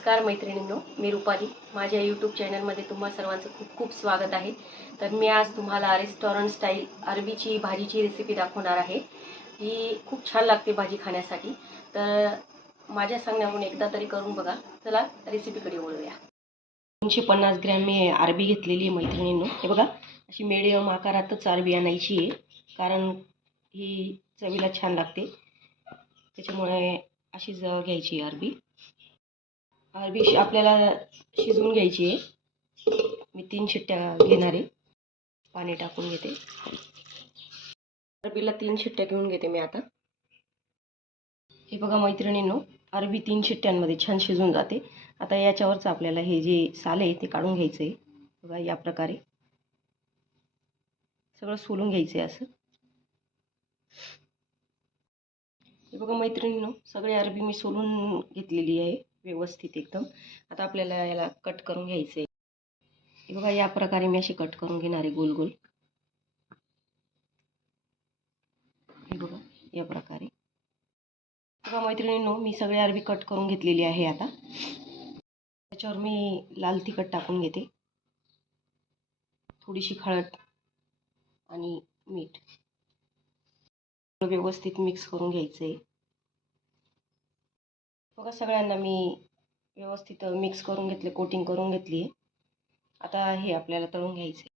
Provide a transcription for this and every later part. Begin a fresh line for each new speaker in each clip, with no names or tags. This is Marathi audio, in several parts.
नमस्कार मैत्रिणींनो मी रुपाली. माझ्या यूट्यूब चॅनलमध्ये तुम्हा सर्वांचं खूप खूप स्वागत आहे. तर मी आज तुम्हाला रेस्टॉरंट स्टाईल अरबीची भाजीची रेसिपी दाखवणार आहे. ही खूप छान लागते भाजी खाण्यासाठी. तर माझ्या सांगण्यावरून एकदा तरी करून बघा. चला रेसिपीकडे वळूया. दोनशे पन्नास ग्रॅम मी अरबी घेतलेली आहे मैत्रिणींनो. हे बघा अशी मिडियम आकारातच अरबी आणायची आहे. कारण ही चवीला छान लागते. त्याच्यामुळे अशीच घ्यायची आहे अरबी अरबी आपल्याला शिजवून घ्यायची आहे. मी तीन शिट्ट्या घेणार आहे. पाणी टाकून घेते. अरबीला तीन शिट्ट्या घेऊन घेते मी आता. हे बघा मैत्रिणींनो अरबी तीन शिट्ट्यांमध्ये छान शिजून जाते. आता याच्यावरच आपल्याला हे जे साल आहे ते काढून घ्यायचं आहे. बघा या प्रकारे. सगळं सोलून घ्यायचं आहे असं. हे बघा मैत्रिणींनो सगळे अरबी मी सोलून घेतलेली आहे. व्यवस्थित एकदम. आता आपल्याला याला कट करून घ्यायचं आहे बघा या प्रकारे मी अशी कट करून घेणार आहे गोल गोल. हे बघा या प्रकारे. बघा मैत्रिणींनो मी सगळे अरबी कट करून घेतलेली आहे आता. त्याच्यावर मी लाल तिखट टाकून घेते. थोडीशी हळद आणि मीठ. व्यवस्थित मिक्स करून घ्यायचं आहे बघा सगळ्यांना मी व्यवस्थित मिक्स करून घेतले कोटिंग करून घेतली आहे. आता हे आपल्याला तळून घ्यायचं आहे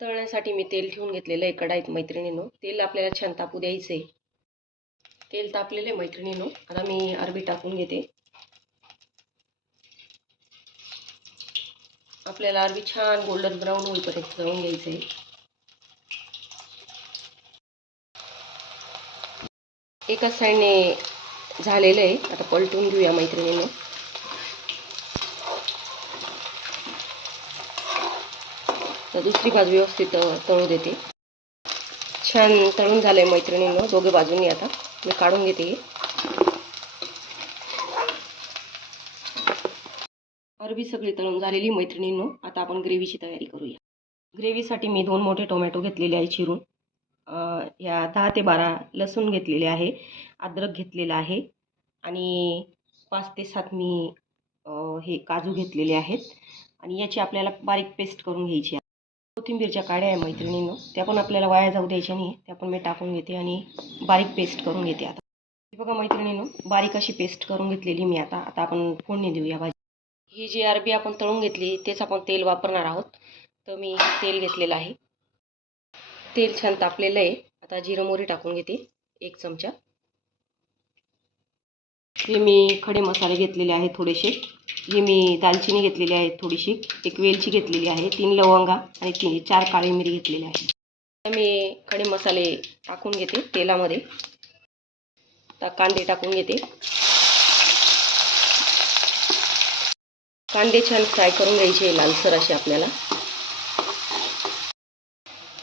तळण्यासाठी मी तेल ठेवून घेतलेलं आहे कढाईत मैत्रिणीनो. तेल आपल्याला छान तापू द्यायचं आहे तेल तापलेले मैत्रिणीनो. आता मी अरबी टाकून घेते. आपल्याला अरबी छान गोल्डन ब्राऊन होईपर्यंत तळून घ्यायचं आहे एकाच साईडने झालेलं आहे. आता पलटून घेऊया मैत्रिणीने. तर दुसरी बाजू व्यवस्थित तळू देते. छान तळून झालं आहे मैत्रिणीनं. दोघे बाजूंनी आता. मी काढून घेते अरबी सगळी तळून झालेली मैत्रिणीनं. आता आपण ग्रेव्हीची तयारी करूया. ग्रेव्हीसाठी मी दोन मोठे टोमॅटो घेतलेले आहे चिरून. या दहा ते बारा लसूण घेतलेले आहे. अद्रक घेतलेलं आहे. आणि पाच ते सात मी हे काजू घेतलेले आहेत. आणि याची आपल्याला बारीक पेस्ट करून घ्यायची आहे. कोथिंबीरच्या काड्या आहे मैत्रिणीनं. त्या पण आपल्याला वाया जाऊ द्यायच्या नाही. त्या पण मी टाकून घेते आणि बारीक पेस्ट करून घेते आता. बघा मैत्रिणीनं बारीक अशी पेस्ट करून घेतलेली मी आता. आता आपण फोडणी देऊया भाजी. ही जी अरबी आपण तळून घेतली तेच आपण तेल वापरणार आहोत. तर मी तेल घेतलेलं आहे. तेल छान तापलेलं आहे. आता जिरं मोहरी टाकून घेते एक चमचा. हे मी खडे मसाले घेतलेले आहेत थोडेसे. हे मी दालचिनी घेतलेली आहे थोडीशी. एक वेलची घेतलेली आहे तीन लवंगा आणि तीन चार काळी मिरी घेतलेली आहे. मी खडे मसाले टाकून घेते तेलामध्ये. आता कांदे टाकून घेते. कांदे छान फ्राय करून घ्यायचे लालसर असे आपल्याला.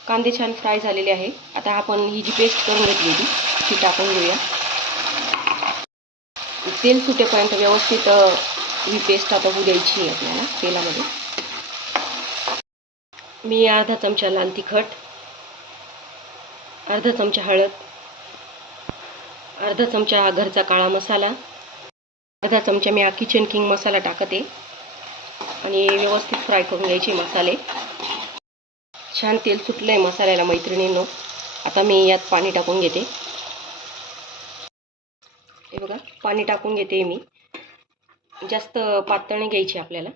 कांदे छान फ्राय झालेले आहे. आता आपण ही जी पेस्ट करून घेतली होती ती टाकून घेऊया. तेल सुटेपर्यंत व्यवस्थित ही पेस्ट आता होऊ द्यायची आहे आपल्याला तेलामध्ये. मी अर्धा चमचा लाल तिखट अर्धा चमचा हळद अर्धा चमचा घरचा काळा मसाला अर्धा चमचा मी हा किचन किंग मसाला टाकते आणि व्यवस्थित फ्राय करून घ्यायचे मसाले. छान तेल सुटलं आहे मसाल्याला मैत्रिणींनो. आता मी यात पाणी टाकून घेते. हे बघा पाणी टाकून घेते मी. जास्त पातळ नाही घ्यायची आपल्याला.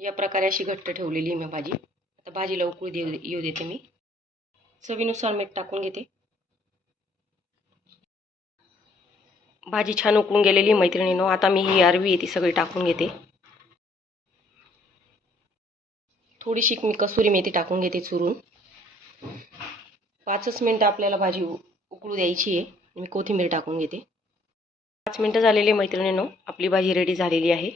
या प्रकारे अशी घट्ट ठेवलेली मी भाजी. आता भाजीला उकळू दे येऊ देते मी. चवीनुसार मीठ टाकून घेते. भाजी छान उकळून गेलेली मैत्रिणीनो. आता मी ही अरवी आहे ती सगळी टाकून घेते. थोडीशी मी कसुरी मेथी टाकून घेते चुरून. पाचच मिनटं आपल्याला भाजी उकळू द्यायची आहे. मी कोथिंबीर टाकून घेते. पाच मिनटं झालेली मैत्रिणीनो आपली भाजी रेडी झालेली आहे.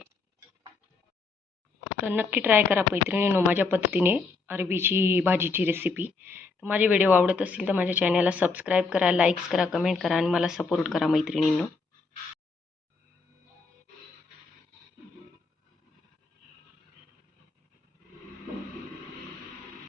तर नक्की ट्राय करा मैत्रिणीनो माझ्या पद्धतीने अरबीची भाजीची रेसिपी तर माझे व्हिडिओ आवडत असतील तर माझ्या चॅनलला सबस्क्राईब करा लाईक्स करा कमेंट करा आणि मला सपोर्ट करा मैत्रिणींनो.